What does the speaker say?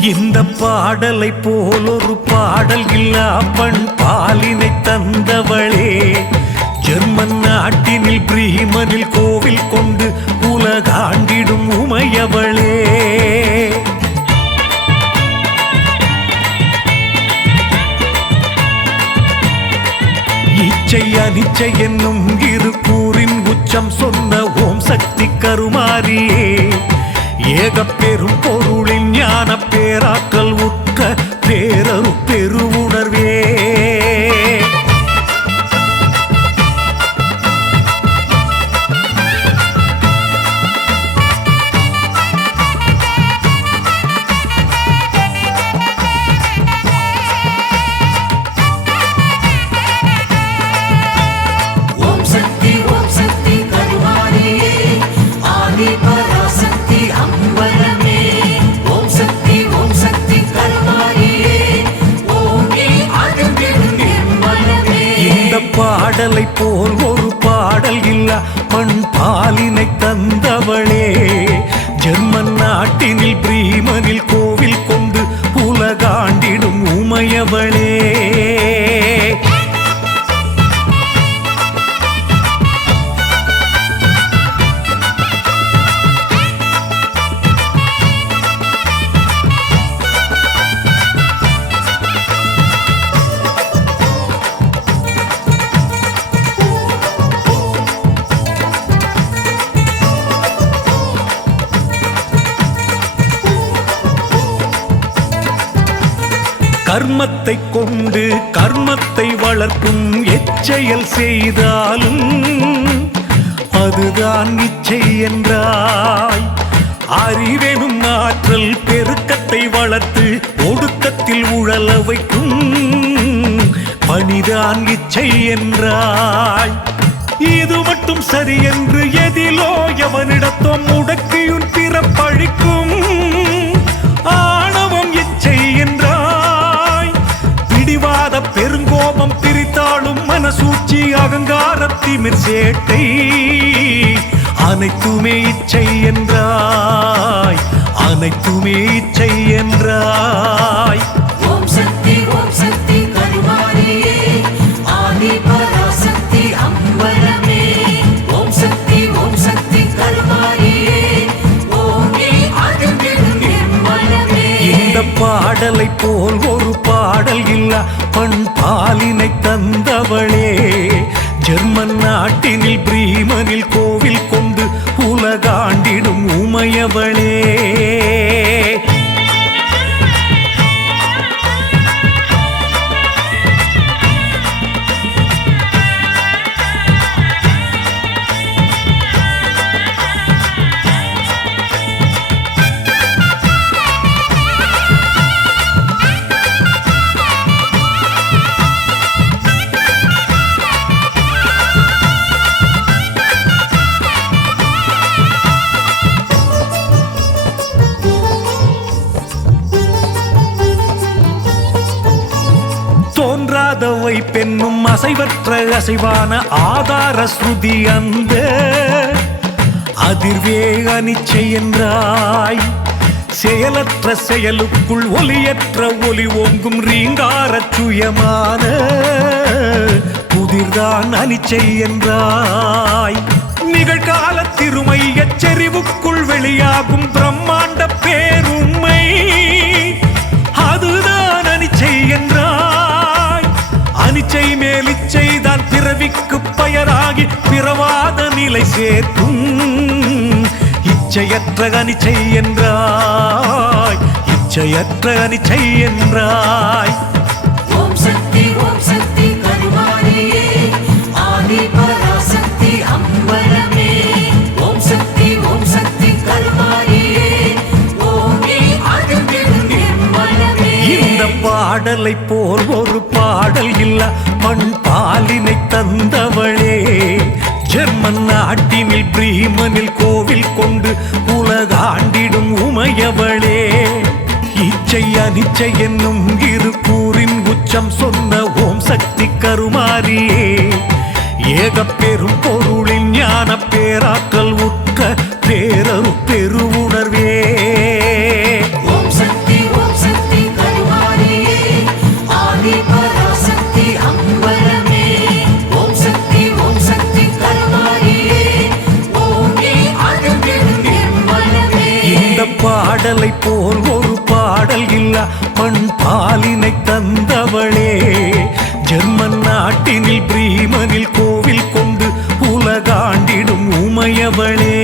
இந்த பாடலை போல் ஒரு பாடல் இல்லா பண் பாலினை தந்தவளே. ஜெர்மன் நாட்டினில் பிரீமனில் கோவில் கொண்டு உலகாண்டிடும் உமையவளே. இச்சை அனிச்சை என்னும் இரு கூறின் உச்சம் சொன்ன ஓம் சக்தி கருமாரியே ஏக பெரும் பொருளின் ஞான பேராக்கல் கடலை போல் கர்மத்தை கொண்டு கர்மத்தை வளர்க்கும் எச்செயல் செய்தாலும் அதுதான் இச்சை என்றாய். அறிவெனும் ஆற்றல் பெருக்கத்தை வளர்த்து ஒடுக்கத்தில் உழல வைக்கும் பணிதான் இச்சை என்றாய். இது மட்டும் சரி என்று எதிலோ எவனிடத்தோ முடக்கியுன் பிறப்பழிக்கும் சூழ்ச்சி மனசூச்சி அகங்கார சேட்டை அனைத்துமே இச்சை என்றாய் அனைத்துமே இச்சை என்றாய். ஓம் சக்தி ஓம் சக்தி. பாடலை போல் ஒரு பாடல் இல்ல. பண் பாலினை தந்தவளே. ஜெர்மன் நாட்டினில் பிரீமனில் கோவில் கொண்டு உலகாண்டிடும் உமையவளே. தோன்றாதவை பெண்ணும் அசைவற்ற அசைவான ஆதார ஸ்ருதி அந்த அதிர்வே அனிச்சை என்றாய். செயலற்ற செயலுக்குள் ஒலியற்ற ஒலி ஓங்கும் ரீங்கார சுயமான. புதிர்தான் அனிச்சை என்றாய். நிகழ்கால திருமை எச்சரிவுக்குள் வெளியாகும் பிரம்மாண்ட பேர். பிறவிக்கு பயராகி பிறவாத நிலை சேர்க்கும். இச்சையற்ற அனிச்சை என்றாய் இச்சையற்ற அனிச்சை என்றாய். ஓம் சக்தி ஓம் சக்தி கருமாரியே ஆதி பராசக்தி அம்பலமே. ஓம் சக்தி ஓம் சக்தி கருமாரியே நிர்மலமே இந்த பாடலை போல் ஒரு பாடல் இல்ல மண் பாலினை தந்தவளே. ஜெர்மன் நாட்டினில் பிரீமனில் கோவில் கொண்டு உலகாண்டிடும் உமையவளே. இச்சை அனிச்சை என்னும் இரு கூறின் உச்சம் சொன்ன ஓம் சக்தி கருமாரியே. ஏகப்பெரும் பொருளின் ஞான பேராக்கல் உட்க பாடலை போல் ஒரு பாடல் இல்லா மண் பாலினை தந்தவளே. ஜெர்மன் நாட்டினில் பிரீமனில் கோவில் கொண்டு உலகாண்டிடும் உமையவளே.